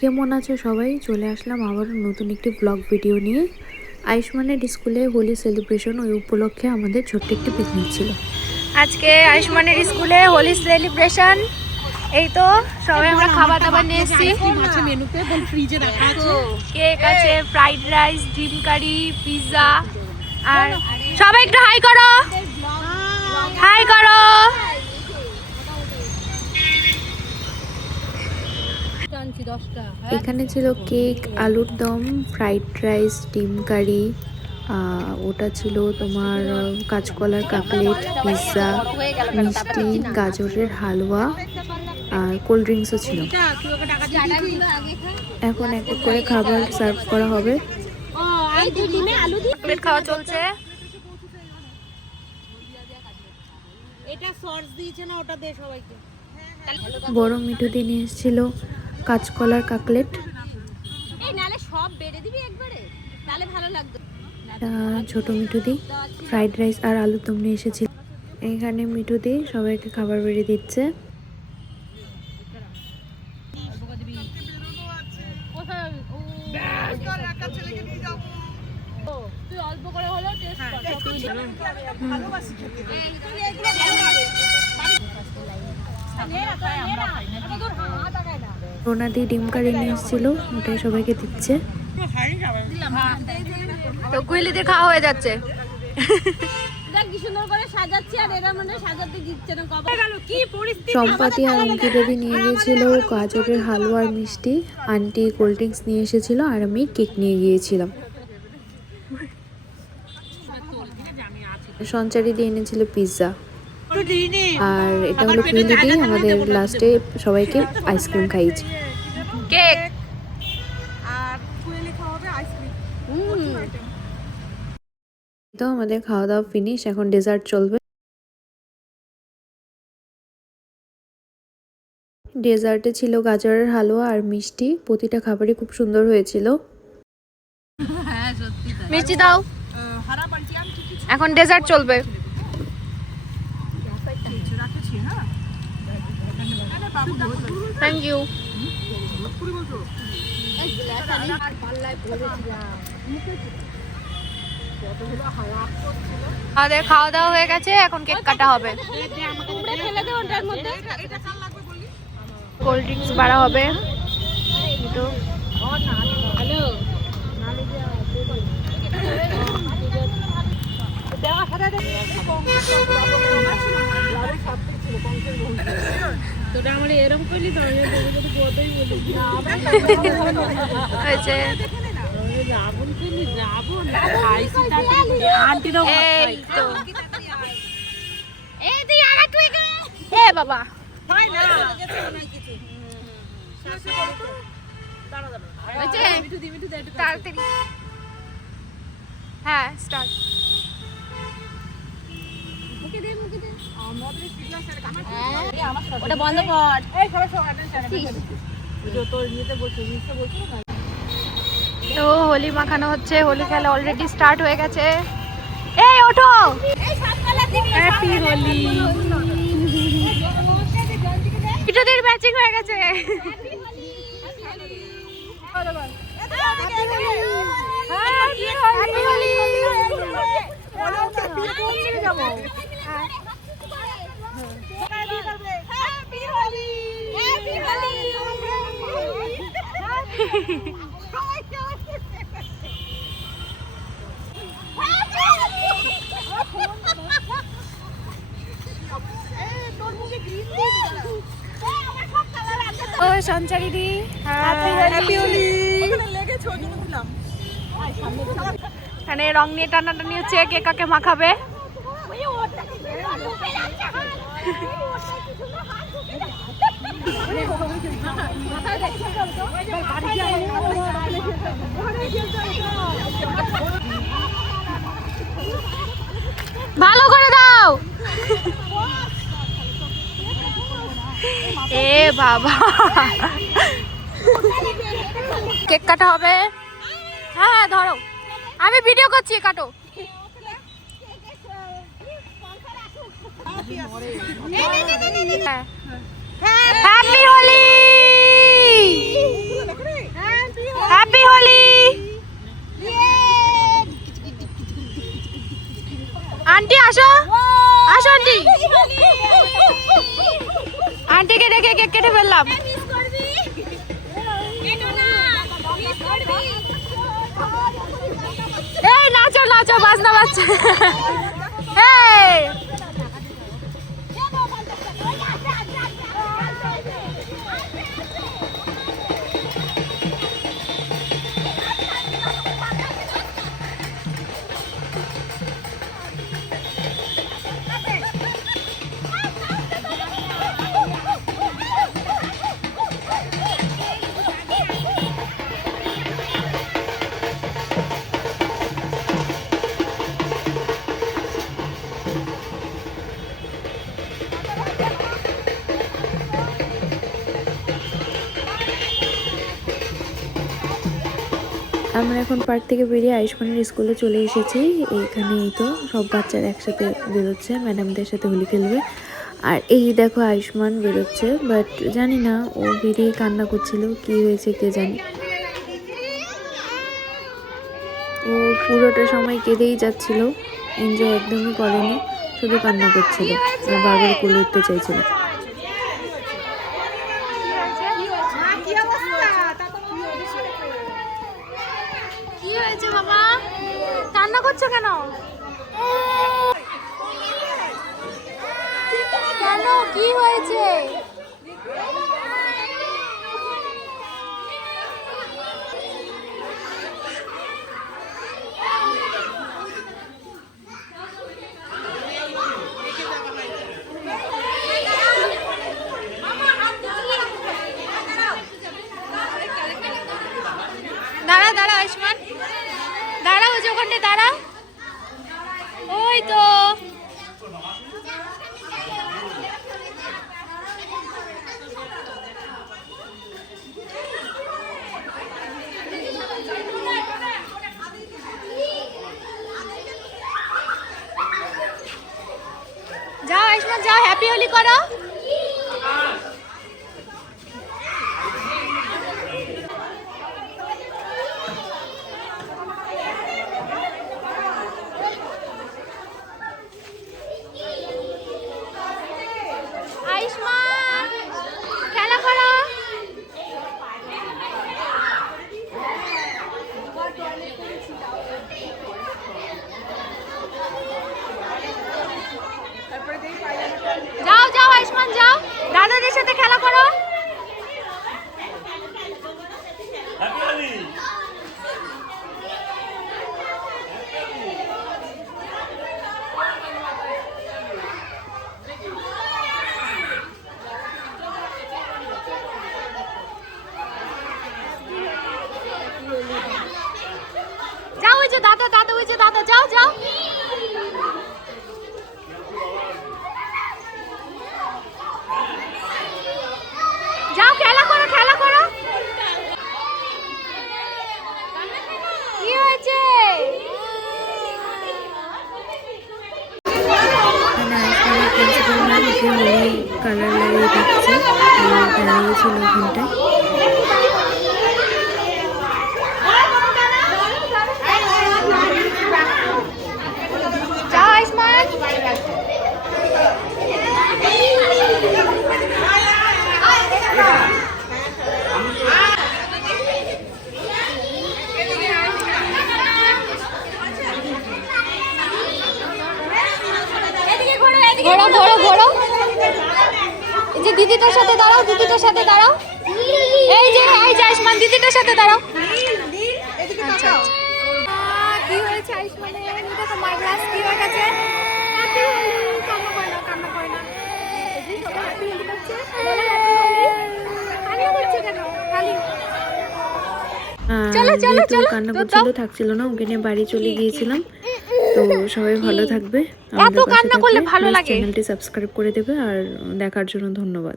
কেমন আছো সবাই? চলে আসলাম আবার নতুন একটি ব্লগ ভিডিও নিয়ে। আয়ুষ্মানের স্কুলে হোলি সেলিব্রেশন, ওই উপলক্ষে আমাদের ছোট্ট একটি পিকনিক ছিল। আজকে আয়ুষ্মানের স্কুলে হোলি সেলিব্রেশন। এই তো সবাই আমরা খাবার দাবার নিয়ে এসেছি। কেক আছে, ফ্রাইড রাইস, ডিম কারি, পিৎজা। আর সবাই একটু হাই করো, হাই করো। এখানে ছিল কেক, আলুর দম, ফ্রাইড রাইস, ডিম কারি, ওটা ছিল তোমার কাঁচকলার কাকলেট, পিৎজা, মিষ্টি, গাজরের হালুয়া আর কোল্ড ড্রিঙ্কসও ছিল। এখন এক এক করে খাবার সার্ভ করা হবে। খাওয়া চলছে। বড় মিঠুদি নিয়ে এসেছিল কাঁচকলার কাকলেট, ছোট মিঠুদি ফ্রাইড রাইস আর আলুর দম নিয়ে এসেছিল। এখানে মিঠুদি সবাইকে খাবার বেড়ে দিচ্ছে। রোনাদি ডিম কারি নিয়ে এসেছিল, ওটাই সবাইকে দিচ্ছে। তো কুইলিদের খাওয়া হয়ে যাচ্ছে। সম্পাতি আর অঙ্কিতাদি নিয়ে গিয়েছিল গাজরের হালুয়া আর মিষ্টি, আন্টি কোল্ড ড্রিঙ্কস নিয়ে এসেছিল আর আমি কেক নিয়ে গিয়েছিলাম। সঞ্চারি দিয়ে এনেছিল পিৎজা, আর এটা হলো কুইলিদি আমাদের লাস্টে সবাইকে আইসক্রিম খাইয়েছে। কেক তো আমাদের খাওয়া দাওয়া ফিনিশ, এখন ডেজার্ট চলবে। ডেজার্টে ছিল গাজরের হালুয়া আর মিষ্টি, প্রতিটা খাবারই খুব সুন্দর হয়েছিল। মিষ্টি দাও। এখন ডেজার্ট চলবে। Thank you. আমাদের খাওয়া দাওয়া হয়ে গেছে, এখন কেক কাটা হবে। কোল্ড ড্রিঙ্কস বাড়া হবে। বাবা হ্যাঁ স্টার্ট। ওটা বন্ধ কর। তো হোলি মাখানো হচ্ছে, হোলি খেলা অলরেডি স্টার্ট হয়ে গেছে। এই ওঠো, হ্যাপি হোলি। পিঠুদের ম্যাচিং হয়ে গেছে। ও সঞ্চারি দি হ্যাপি হোলি। এখানে রং নিয়ে টানাটানি হচ্ছে, কে কাকে মাখাবে। ভালো করে দাও। এ বাবা, কেক কাটা হবে। হ্যাঁ হ্যাঁ ধরো, আমি ভিডিও করছি, কাটো। হ্যাপি হোলি। আন্টি আসো, আসো আন্টি। আন্টিকে ডেকে কেক কেটে ফেললাম। এই নাচো নাচো, বাজনা বাজছে। এই আমরা এখন পার্ক থেকে বেরিয়ে আয়ুষ্মানের স্কুলে চলে এসেছি। এইখানে এই তো সব বাচ্চারা একসাথে বেরোচ্ছে, ম্যাডামদের সাথে হোলি খেলবে। আর এই দেখো আয়ুষ্মান বেরোচ্ছে, বাট জানি না ও বেরিয়ে কান্না করছিল, কি হয়েছে কে জানে। ও পুরোটা সময় কেঁদেই যাচ্ছিল, এনজয় একদমই করেনি, শুধু কান্না করছিল, বারবার কোলে উঠতে চাইছিল। কি হয়েছে বাবা, কান্না করছো কেন? কেন, কি হয়েছে? দাঁড়া দাঁড়া আয়ুষ্মান, দাঁড়াও, ওই যে ওখানটা দাঁড়াও। ওই তো যাও আয়ুষ্মান, যাও, হ্যাপি হোলি করো। আয়ুষ্মান খেলা করো। যাও যাও আয়ুষ্মান, যাও দাদাদের সাথে খেলা করো। যাও, ওই যে দাদা, দাদা, ওই যে দাদা, যাও যাও। যাও খেলা করো, খেলা করো। কি হয়েছে? প্রিন্সিপাল ম্যাম ওকে হোলি কালার লাগিয়ে দিচ্ছে, দাঁড়িয়েছিল ওখানটায়। যাও আয়ুষ্মান। ঘোড়ো ঘোড়ো ঘোড়ো, এই যে দিদিটার সাথে দাঁড়াও, দিদিটার সাথে দাঁড়াও। এই যে আয়ুষ্মান, দিদিটার সাথে দাঁড়াও। আচ্ছা, কি হয়েছে আয়ুষ্মানের? এটা তোমার গ্লাস কি হয়ে গেছে? হ্যাপি হোলি, কান্না করে না, কান্না করে না। এই যে সবাই হ্যাপি হোলি করছে, বলো হ্যাপি হোলি। কান্না করছে কেন খালি? চলো চলো চলো, কান্না করছিল, থাকছিল না, ওকে নিয়ে বাড়ি চলে গিয়েছিলাম। তো সবাই ভালো থাকবে, এত কান্না করলে ভালো লাগে। চ্যানেলটি সাবস্ক্রাইব করে দেবে, আর দেখার জন্য ধন্যবাদ।